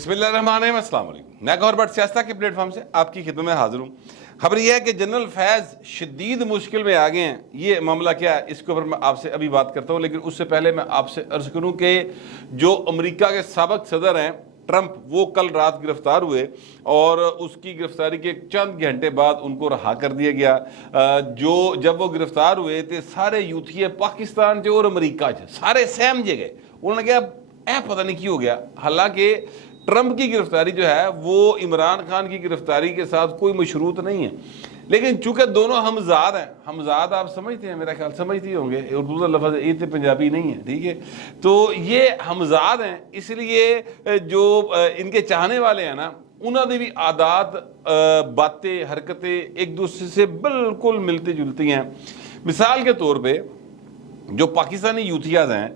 بسم اللہ الرحمن الرحیم، السلام علیکم۔ میں گور بٹ سیاست کے پلیٹ فارم سے آپ کی خدمت میں حاضر ہوں۔ خبر یہ ہے کہ جنرل فیض شدید مشکل میں آگئے ہیں۔ یہ معاملہ کیا ہے اس کے اوپر میں آپ سے ابھی بات کرتا ہوں، لیکن اس سے پہلے میں آپ سے عرض کروں کہ جو امریکہ کے سابق صدر ہیں ٹرمپ، وہ کل رات گرفتار ہوئے اور اس کی گرفتاری کے چند گھنٹے بعد ان کو رہا کر دیا گیا۔ جب وہ گرفتار ہوئے تھے سارے یوتھی پاکستان جو اور امریکہ جو سارے سہم جے گئے، انہوں نے کہا پتہ نہیں کیوں ہو گیا۔ حالانکہ ٹرمپ کی گرفتاری جو ہے وہ عمران خان کی گرفتاری کے ساتھ کوئی مشروط نہیں ہے، لیکن چونکہ دونوں ہمزاد ہیں، ہمزاد آپ سمجھتے ہیں، میرا خیال سمجھتے ہی ہوں گے، اردو کا لفظ یہ پنجابی نہیں ہے، ٹھیک ہے، تو یہ ہمزاد ہیں، اس لیے جو ان کے چاہنے والے ہیں نا، انہوں نے بھی عادات، باتیں، حرکتیں ایک دوسرے سے بالکل ملتی جلتی ہیں۔ مثال کے طور پہ جو پاکستانی یوتھیاز ہیں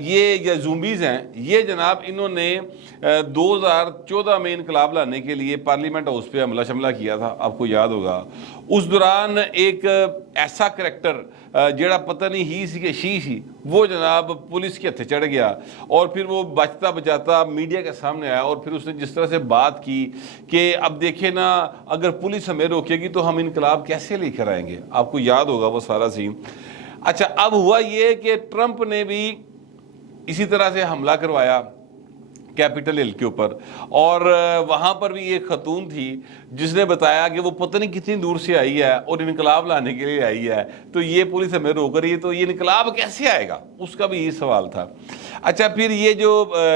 یہ یا زومبیز ہیں، یہ جناب انہوں نے 2014 میں انقلاب لانے کے لیے پارلیمنٹ ہاؤس پہ حملہ شملہ کیا تھا، آپ کو یاد ہوگا۔ اس دوران ایک ایسا کریکٹر جیڑا پتہ نہیں ہی سی کہ شی سی، وہ جناب پولیس کے ہتھے چڑھ گیا اور پھر وہ بچتا بچاتا میڈیا کے سامنے آیا اور پھر اس نے جس طرح سے بات کی کہ اب دیکھیں نا، اگر پولیس ہمیں روکے گی تو ہم انقلاب کیسے لے کر آئیں گے، آپ کو یاد ہوگا وہ سارا سین۔ اچھا، اب ہوا یہ کہ ٹرمپ نے بھی اسی طرح سے حملہ کروایا کیپٹل ہل کے اوپر، اور وہاں پر بھی ایک خاتون تھی جس نے بتایا کہ وہ پتہ نہیں کتنی دور سے آئی ہے اور انقلاب لانے کے لیے آئی ہے، تو یہ پولیس ہمیں روک رہی ہے، تو یہ انقلاب کیسے آئے گا، اس کا بھی یہ سوال تھا۔ اچھا، پھر یہ جو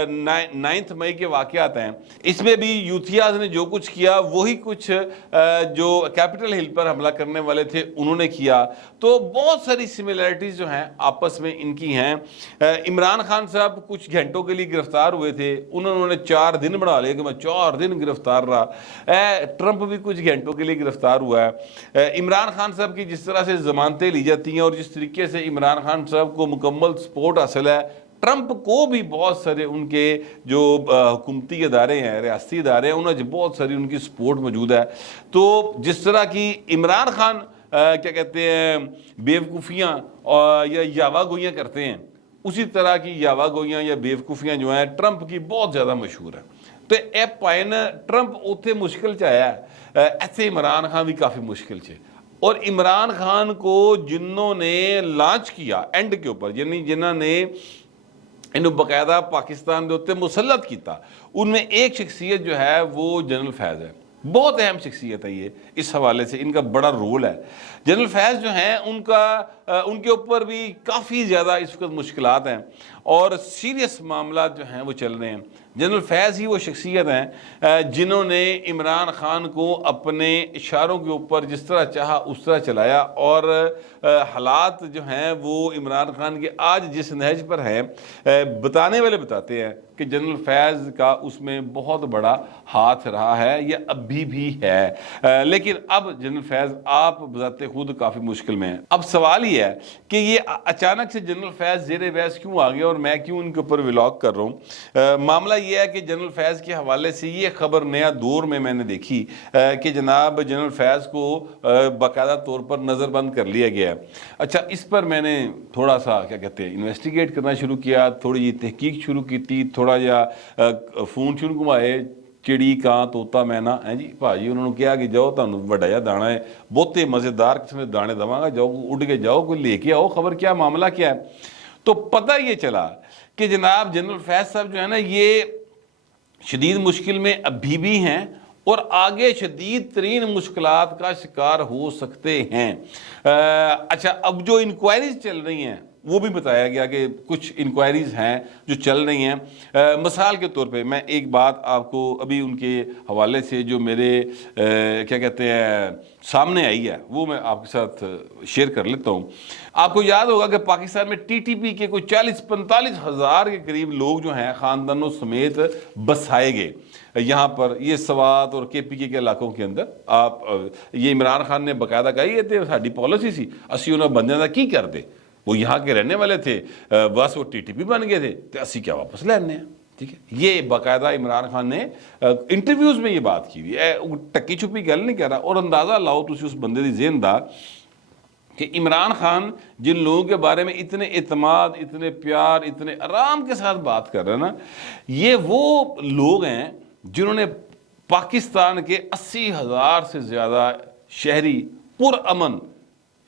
9 مئی کے واقعات ہیں، اس میں بھی یوتھیاز نے جو کچھ کیا وہی کچھ جو کیپٹل ہل پر حملہ کرنے والے تھے انہوں نے کیا، تو بہت ساری سملیرٹیز جو ہیں آپس میں ان کی ہیں۔ عمران خان صاحب کچھ گھنٹوں کے لیے گرفتار ہوئے تھے، انہوں نے 4 دن بڑھا لیا کہ میں 4 دن گرفتار رہا۔ ٹرمپ بھی کچھ گھنٹوں کے لیے گرفتار ہوا ہے۔ عمران خان صاحب کی جس طرح سے ضمانتیں لی جاتی ہیں اور جس طریقے سے عمران خان صاحب کو مکمل سپورٹ حاصل ہے، ٹرمپ کو بھی بہت سارے ان کے جو حکومتی ادارے ہیں، ریاستی ادارے ہیں، انہیں بہت ساری ان کی سپورٹ موجود ہے۔ تو جس طرح کی عمران خان کیا کہتے ہیں بیوقوفیاں یا یاوا گوئیاں کرتے ہیں، اسی طرح کی یاوا گوئیاں یا بیوقوفیاں جو ہیں ٹرمپ کی بہت زیادہ مشہور ہیں۔ تو اے پائن ٹرمپ اتنے مشکل چاہیا ہے، ایسے عمران خان بھی کافی مشکل چھے، اور عمران خان کو جنہوں نے لانچ کیا اینڈ کے اوپر، یعنی جنہوں نے انہوں باقاعدہ پاکستان دے ہوتے مسلط کیتا، ان میں ایک شخصیت جو ہے وہ جنرل فیض ہے، بہت اہم شخصیت ہے یہ، اس حوالے سے ان کا بڑا رول ہے۔ جنرل فیض جو ہیں ان کے اوپر بھی کافی زیادہ اس وقت مشکلات ہیں اور سیریس معاملات جو ہیں وہ چل رہے ہیں۔ جنرل فیض ہی وہ شخصیت ہیں جنہوں نے عمران خان کو اپنے اشاروں کے اوپر جس طرح چاہا اس طرح چلایا، اور حالات جو ہیں وہ عمران خان کے آج جس نہج پر ہیں، بتانے والے بتاتے ہیں کہ جنرل فیض کا اس میں بہت بڑا ہاتھ رہا ہے، یہ ابھی بھی ہے، لیکن اب جنرل فیض آپ بذات خود کافی مشکل میں ہیں۔ اب سوال یہ ہے کہ یہ اچانک سے جنرل فیض زیر بحث کیوں آ گیا اور میں کیوں ان کے اوپر ولاگ کر رہا ہوں۔ معاملہ یہ ہے کہ جنرل فیض کے حوالے سے یہ خبر نیا دور میں نے دیکھی کہ جناب جنرل فیض کو باقاعدہ طور پر نظر بند کر لیا گیا ہے۔ اچھا، اس پر میں نے تھوڑا سا کیا کہتے ہیں انویسٹیگیٹ کرنا شروع کیا، تھوڑی جی تحقیق شروع کی تھی، تھوڑا جا فون شروع گھمائے، چڑی کان طوطا مینا ہے جی بھاجی، انہوں نے کہا کہ جاؤ تمہیں وڈا جا دانا ہے، بہتے مزیدار قسم کے دانے دواں گا، جاؤ اڑ کے جاؤ، کوئی لے کے آؤ خبر کیا معاملہ کیا ہے۔ تو پتہ یہ چلا کہ جناب جنرل فیض صاحب جو ہے نا یہ شدید مشکل میں ابھی بھی ہیں اور آگے شدید ترین مشکلات کا شکار ہو سکتے ہیں۔ اچھا، اب جو انکوائریز چل رہی ہیں وہ بھی بتایا گیا کہ کچھ انکوائریز ہیں جو چل رہی ہیں۔ مثال کے طور پہ میں ایک بات آپ کو ابھی ان کے حوالے سے جو میرے کیا کہتے ہیں سامنے آئی ہے وہ میں آپ کے ساتھ شیئر کر لیتا ہوں۔ آپ کو یاد ہوگا کہ پاکستان میں ٹی ٹی پی کے کوئی 40-45 ہزار کے قریب لوگ جو ہیں خاندانوں سمیت بسائے گئے یہاں پر، یہ سوات اور کے پی کے علاقوں کے اندر۔ آپ یہ عمران خان نے باقاعدہ کہا یہ تھے ساری پالیسی سی، اسی انہوں بندیاں دا کی کر دے، وہ یہاں کے رہنے والے تھے، بس وہ ٹی ٹی پی بن گئے تھے تو اسی کیا واپس لینے ہیں، ٹھیک ہے۔ یہ باقاعدہ عمران خان نے انٹرویوز میں یہ بات کی ہوئی ہے، ٹکی چھپی گل نہیں کہہ رہا، اور اندازہ لاؤ تسی اس بندے دی ذہن دا کہ عمران خان جن لوگوں کے بارے میں اتنے اعتماد، اتنے پیار، اتنے آرام کے ساتھ بات کر رہے ہیں نا، یہ وہ لوگ ہیں جنہوں نے پاکستان کے 80,000 سے زیادہ شہری، پرامن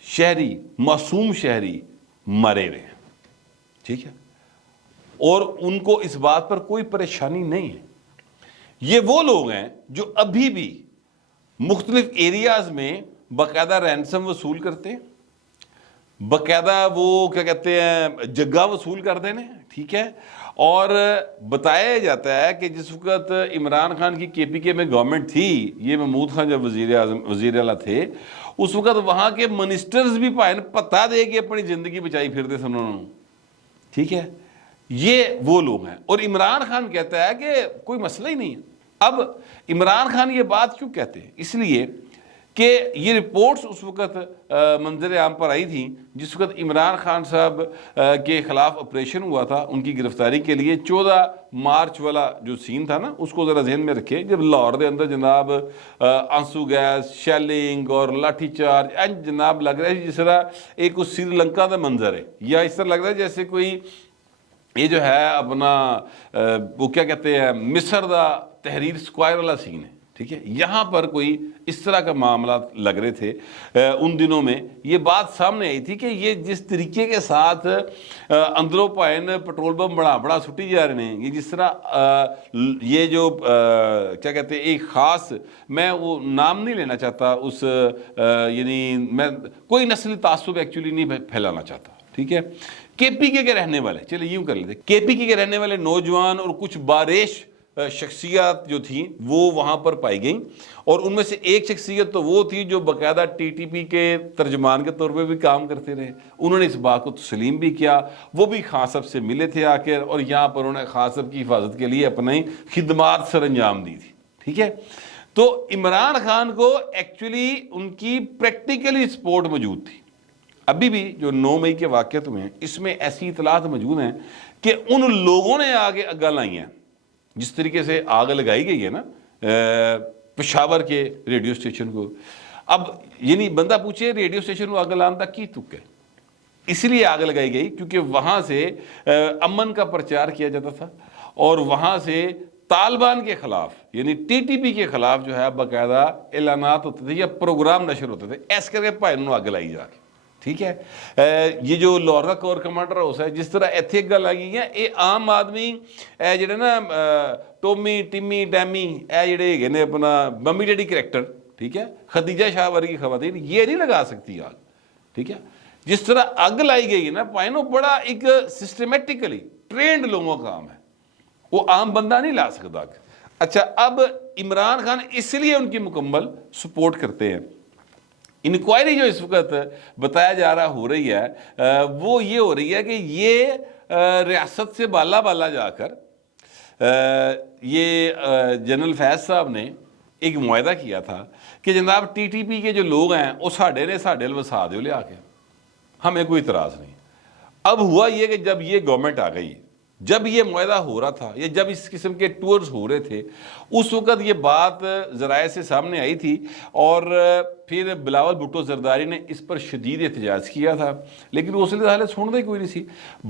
شہری، معصوم شہری مرے ہوئے ہیں، ٹھیک ہے، اور ان کو اس بات پر کوئی پریشانی نہیں ہے۔ یہ وہ لوگ ہیں جو ابھی بھی مختلف ایریاز میں باقاعدہ رینسم وصول کرتے ہیں، باقاعدہ وہ کیا کہتے ہیں جگہ وصول کر دینے، ٹھیک ہے، اور بتایا جاتا ہے کہ جس وقت عمران خان کی کے پی کے میں گورنمنٹ تھی، یہ محمود خان جب وزیر اعلیٰ تھے، اس وقت وہاں کے منسٹرز بھی پتہ دے کہ اپنی زندگی بچائی پھرتے سن انہوں نے، ٹھیک ہے، یہ وہ لوگ ہیں۔ اور عمران خان کہتا ہے کہ کوئی مسئلہ ہی نہیں ہے۔ اب عمران خان یہ بات کیوں کہتے ہیں؟ اس لیے کہ یہ رپورٹس اس وقت منظر عام پر آئی تھیں جس وقت عمران خان صاحب کے خلاف آپریشن ہوا تھا ان کی گرفتاری کے لیے۔ 14 مارچ والا جو سین تھا نا، اس کو ذرا ذہن میں رکھے، جب لاہور دے اندر جناب آنسو گیس، شیلنگ اور لاٹھی چارج جناب لگ رہا ہے جس طرح ایک اس سری لنکا کا منظر ہے، یا اس طرح لگ رہا ہے جیسے کوئی یہ جو ہے اپنا وہ کیا کہتے ہیں مصر دا تحریر اسکوائر والا سین ہے، ٹھیک ہے، یہاں پر کوئی اس طرح کا معاملات لگ رہے تھے۔ ان دنوں میں یہ بات سامنے آئی تھی کہ یہ جس طریقے کے ساتھ اندرو پائن پٹرول بم بڑا سٹی جا رہے ہیں، یہ جس طرح یہ جو کیا کہتے ہیں ایک خاص، میں وہ نام نہیں لینا چاہتا اس یعنی میں کوئی نسلی تعصب ایکچولی نہیں پھیلانا چاہتا، ٹھیک ہے، کے پی کے رہنے والے، چلے یوں کر لیتے، کے پی کے رہنے والے نوجوان اور کچھ باریش شخصیات جو تھیں وہ وہاں پر پائی گئیں، اور ان میں سے ایک شخصیت تو وہ تھی جو باقاعدہ ٹی ٹی پی کے ترجمان کے طور پہ بھی کام کرتے رہے۔ انہوں نے اس بات کو تسلیم بھی کیا، وہ بھی خان صاحب سے ملے تھے آ کر، اور یہاں پر انہوں نے خان صاحب کی حفاظت کے لیے اپنی خدمات سر انجام دی تھی، ٹھیک ہے۔ تو عمران خان کو ایکچولی ان کی پریکٹیکلی سپورٹ موجود تھی۔ ابھی بھی جو 9 مئی کے واقعات ہوئے ہیں اس میں ایسی اطلاعات موجود ہیں کہ ان لوگوں نے آگے اگاں لائی ہیں، جس طریقے سے آگ لگائی گئی ہے نا پشاور کے ریڈیو اسٹیشن کو۔ اب یعنی بندہ پوچھے ریڈیو اسٹیشن کو آگ لگانا کی تک ہے، اس لیے آگ لگائی گئی کیونکہ وہاں سے امن کا پرچار کیا جاتا تھا، اور وہاں سے طالبان کے خلاف یعنی ٹی ٹی پی کے خلاف جو ہے باقاعدہ اعلانات ہوتے تھے یا پروگرام نشر ہوتے تھے، ایس کر کے بھائی انہوں آگ لائی جا کے، ٹھیک ہے۔ یہ جو لاہور کا کور کمانڈر ہاؤس ہے، جس طرح ایتھے گل آئی ہے، یہ عام آدمی اے جڑے نا ٹومی ٹیمی ڈیمی اے جڑے ہے نے اپنا ممی ڈیڈی کریکٹر، ٹھیک ہے، خدیجہ شاہ ورگی خواتین یہ نہیں لگا سکتی آگ، ٹھیک ہے۔ جس طرح آگ لائی گئی ہے نا پائنو، بڑا ایک سسٹمیٹیکلی ٹرینڈ لوگوں کا کام ہے، وہ عام بندہ نہیں لا سکتا۔ اچھا، اب عمران خان اس لیے ان کی مکمل سپورٹ کرتے ہیں۔ انکوائری جو اس وقت بتایا جا رہا ہو رہی ہے وہ یہ ہو رہی ہے کہ یہ ریاست سے بالا جا کر یہ جنرل فیض صاحب نے ایک معاہدہ کیا تھا کہ جناب ٹی ٹی پی کے جو لوگ ہیں وہ ساڈے وسا دیو لے آ کے، ہمیں کوئی اعتراض نہیں۔ اب ہوا یہ کہ جب یہ گورنمنٹ آ گئی، جب یہ معاہدہ ہو رہا تھا یا جب اس قسم کے ٹورز ہو رہے تھے، اس وقت یہ بات ذرائع سے سامنے آئی تھی، اور پھر بلاول بھٹو زرداری نے اس پر شدید احتجاج کیا تھا، لیکن اس لیے حالت سن دے کوئی نہیں سی۔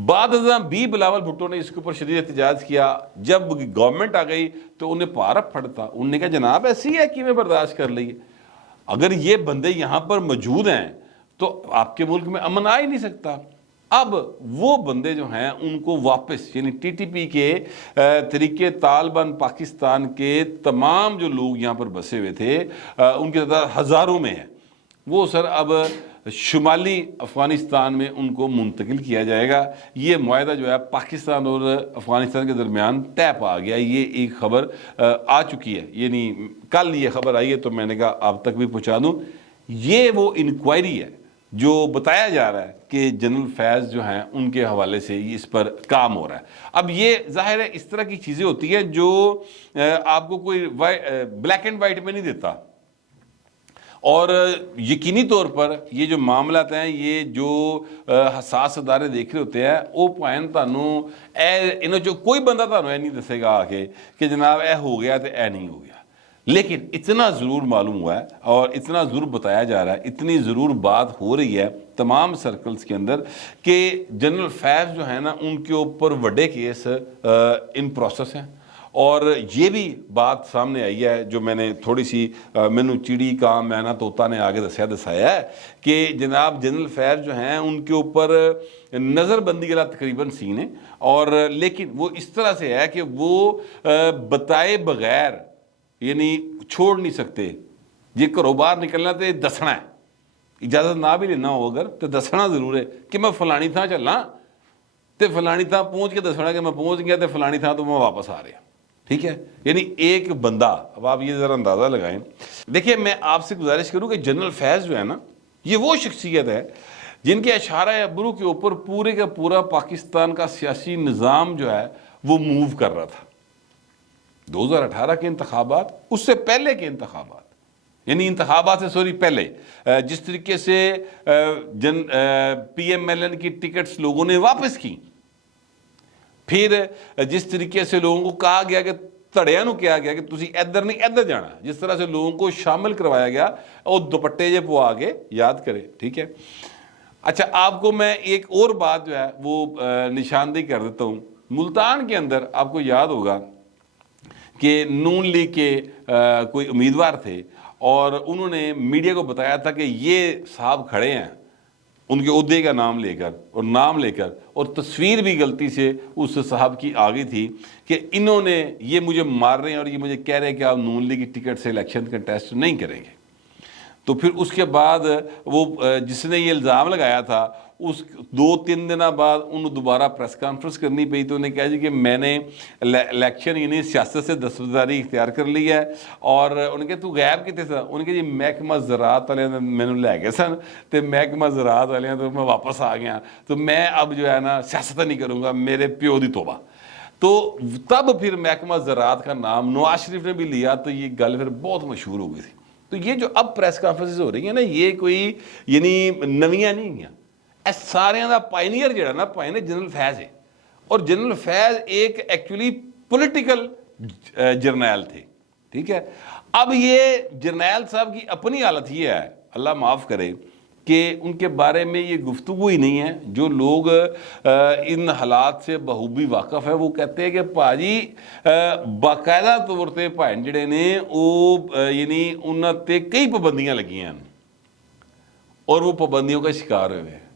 بعد ازاں بھی بلاول بھٹو نے اس کے اوپر شدید احتجاج کیا، جب گورنمنٹ آ گئی تو انہیں پارا پھڑتا، انہوں نے کہا جناب ایسی ہے کہ میں برداشت کر لئیے، اگر یہ بندے یہاں پر موجود ہیں تو آپ کے ملک میں امن آ ہی نہیں سکتا۔ اب وہ بندے جو ہیں ان کو واپس یعنی ٹی ٹی پی کے طریقے طالبان پاکستان کے تمام جو لوگ یہاں پر بسے ہوئے تھے ان کی تعداد ہزاروں میں ہے، وہ سر اب شمالی افغانستان میں ان کو منتقل کیا جائے گا۔ یہ معاہدہ جو ہے پاکستان اور افغانستان کے درمیان طے پا گیا، یہ ایک خبر آ چکی ہے، یعنی کل یہ خبر آئی ہے تو میں نے کہا آپ تک بھی پہنچا دوں۔ یہ وہ انکوائری ہے جو بتایا جا رہا ہے کہ جنرل فیض جو ہیں ان کے حوالے سے اس پر کام ہو رہا ہے۔ اب یہ ظاہر ہے اس طرح کی چیزیں ہوتی ہیں جو آپ کو کوئی بلیک اینڈ وائٹ میں نہیں دیتا، اور یقینی طور پر یہ جو معاملات ہیں یہ جو حساس ادارے دیکھ رہے ہوتے ہیں وہ پوائن تانوں انہوں جو کوئی بندہ تانوں نہیں دسے گا آ کے کہ جناب اے ہو گیا تو اے نہیں ہو گیا، لیکن اتنا ضرور معلوم ہوا ہے اور اتنا ضرور بتایا جا رہا ہے, اتنی ضرور بات ہو رہی ہے تمام سرکلز کے اندر کہ جنرل فیض جو ہے نا ان کے اوپر وڈے کیس ان پروسیس ہیں. اور یہ بھی بات سامنے آئی ہے جو میں نے تھوڑی سی مینو چڑی کام مینا طوطا نے آگے دسایا ہے کہ جناب جنرل فیض جو ہیں ان کے اوپر نظر بندی والا تقریباً سین ہے, اور لیکن وہ اس طرح سے ہے کہ وہ بتائے بغیر یعنی چھوڑ نہیں سکتے. یہ گھروں باہر نکلنا تو دسنا ہے, اجازت نہ بھی لینا ہو اگر تو دسنا ضرور ہے کہ میں فلانی تھان چلنا تو فلانی تھان پہنچ کے دسنا کہ میں پہنچ گیا تو فلانی تھان تو میں واپس آ رہا. ٹھیک ہے, یعنی ایک بندہ, اب آپ یہ ذرا اندازہ لگائیں. دیکھیں میں آپ سے گزارش کروں کہ جنرل فیض جو ہے نا یہ وہ شخصیت ہے جن کے اشارہ ابرو کے اوپر پورے کا پورا پاکستان کا سیاسی نظام جو ہے وہ موو کر رہا تھا. 2018 کے انتخابات, اس سے پہلے کے انتخابات, یعنی انتخابات سے سوری پہلے جس طریقے سے پی ایم ایل این کی ٹکٹس لوگوں نے واپس کی, پھر جس طریقے سے لوگوں کو کہا گیا کہ تڑیاں نو کیا گیا کہ تسی ادھر نہیں ادھر جانا, جس طرح سے لوگوں کو شامل کروایا گیا اور دوپٹے جے پوا کے یاد کرے. ٹھیک ہے, اچھا آپ کو میں ایک اور بات جو ہے وہ نشاندہی کر دیتا ہوں. ملتان کے اندر آپ کو یاد ہوگا کہ نون لیگ کے کوئی امیدوار تھے اور انہوں نے میڈیا کو بتایا تھا کہ یہ صاحب کھڑے ہیں ان کے عہدے کا نام لے کر اور نام لے کر, اور تصویر بھی غلطی سے اس صاحب کی آ گئی تھی کہ انہوں نے یہ مجھے مار رہے ہیں اور یہ مجھے کہہ رہے ہیں کہ آپ نون لیگ کی ٹکٹ سے الیکشن کنٹیسٹ نہیں کریں گے. تو پھر اس کے بعد وہ جس نے یہ الزام لگایا تھا اس 2-3 دن بعد انہوں دوبارہ پریس کانفرنس کرنی پئی تو انہیں کہا جی کہ میں نے الیکشن یعنی سیاست سے دستبرداری اختیار کر لی ہے. اور انہوں نے کہا تو غائب کتنے تھا, انہوں نے کہا جی محکمہ زراعت والے میں نے لے گئے سن تو محکمہ زراعت والے تو میں واپس آ گیا, تو میں اب جو ہے نا سیاست نہیں کروں گا, میرے پیو دی توبہ. تو تب پھر محکمہ زراعت کا نام نواز شریف نے بھی لیا تو یہ گل پھر بہت مشہور ہو گئی تھی. تو یہ جو اب پریس کانفرنس ہو رہی ہیں نا یہ کوئی یعنی نویاں نہیں ہیں, اے سارے دا پائنیئر جڑا نا پائنیئر جنرل فیض ہے. اور جنرل فیض ایک ایکچولی پولیٹیکل جرنیل تھے. ٹھیک ہے, اب یہ جرنیل صاحب کی اپنی حالت یہ ہے, اللہ معاف کرے, کہ ان کے بارے میں یہ گفتگو ہی نہیں ہے. جو لوگ ان حالات سے بخوبی واقف ہے وہ کہتے ہیں کہ پاجی باقاعدہ طور پہ بھائن جڑے نے وہ یعنی انہاں تے کئی پابندیاں لگی ہیں اور وہ پابندیوں کا شکار ہوئے ہیں.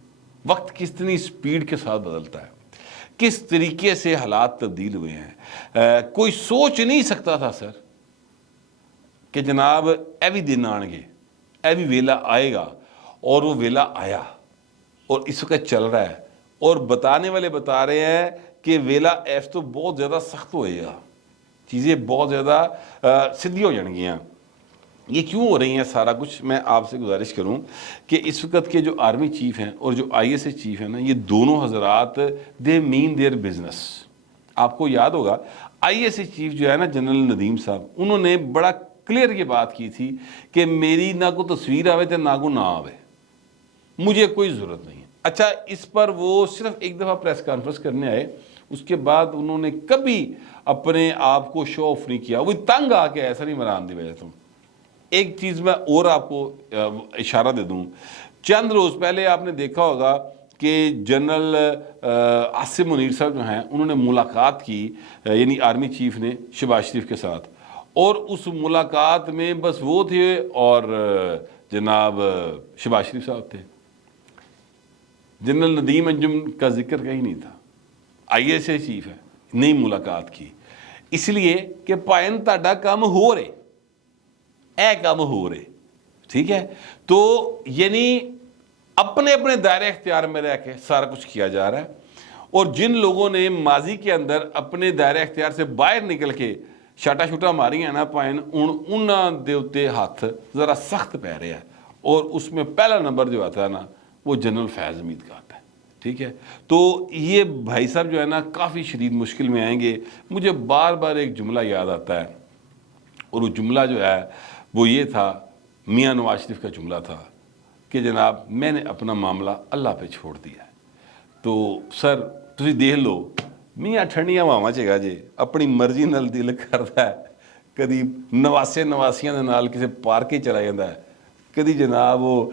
وقت کتنی سپیڈ کے ساتھ بدلتا ہے, کس طریقے سے حالات تبدیل ہوئے ہیں. کوئی سوچ نہیں سکتا تھا سر کہ جناب اے بھی دن آن گے, اے بھی ویلا آئے گا, اور وہ ویلا آیا اور اس وقت چل رہا ہے. اور بتانے والے بتا رہے ہیں کہ ویلا ایف تو بہت زیادہ سخت ہوئے گا, چیزیں بہت زیادہ سدھی ہو جان گیاں. یہ کیوں ہو رہی ہیں سارا کچھ میں آپ سے گزارش کروں کہ اس وقت کے جو آرمی چیف ہیں اور جو آئی ایس اے چیف ہیں نا, یہ دونوں حضرات دے مین دیئر بزنس. آپ کو یاد ہوگا آئی ایس اے چیف جو ہے نا جنرل ندیم صاحب, انہوں نے بڑا کلیئر یہ بات کی تھی کہ میری نہ کوئی تصویر آوے تو نہ کوئی نہ آوے, مجھے کوئی ضرورت نہیں ہے. اچھا اس پر وہ صرف ایک دفعہ پریس کانفرنس کرنے آئے, اس کے بعد انہوں نے کبھی اپنے آپ کو شو آف نہیں کیا. وہ تنگ آ کے ایسا نہیں مران دی وجہ تم. ایک چیز میں اور آپ کو اشارہ دے دوں, چند روز پہلے آپ نے دیکھا ہوگا کہ جنرل عاصم منیر صاحب جو ہیں انہوں نے ملاقات کی یعنی آرمی چیف نے شہباز شریف کے ساتھ, اور اس ملاقات میں بس وہ تھے اور جناب شہباز شریف صاحب تھے. جنرل ندیم انجم کا ذکر کہیں نہیں تھا. آئی ایس اے چیف ہے, نہیں ملاقات کی, اس لیے کہ پائن تاڈا کام ہو رہے, اے کام ہو رہے. ٹھیک ہے, تو یعنی اپنے اپنے دائرہ اختیار میں رہ کے سارا کچھ کیا جا رہا ہے. اور جن لوگوں نے ماضی کے اندر اپنے دائرہ اختیار سے باہر نکل کے شاٹا شوٹا ماری ہیں نا پائن, انہاں دے اتے ہاتھ ذرا سخت پہ رہے ہیں. اور اس میں پہلا نمبر جو آتا ہے نا وہ جنرل فیض حمید کا آتا ہے. ٹھیک ہے, تو یہ بھائی صاحب جو ہے نا کافی شدید مشکل میں آئیں گے. مجھے بار بار ایک جملہ یاد آتا ہے, اور وہ جملہ جو ہے وہ یہ تھا, میاں نواز شریف کا جملہ تھا کہ جناب میں نے اپنا معاملہ اللہ پہ چھوڑ دیا ہے. تو سر تسی دیکھ لو میاں ٹھنڈیاں ہواواں چ گا جے, اپنی مرضی نال دل کرتا ہے ਕਦੀ ਨਵਾਸੀਆਂ ਦੇ ਨਾਲ ਕਿਸੇ ਪਾਰਕ 'ਚ ਚਲਾ ਜਾਂਦਾ ਹੈ, ਕਦੀ ਜਨਾਬ ਉਹ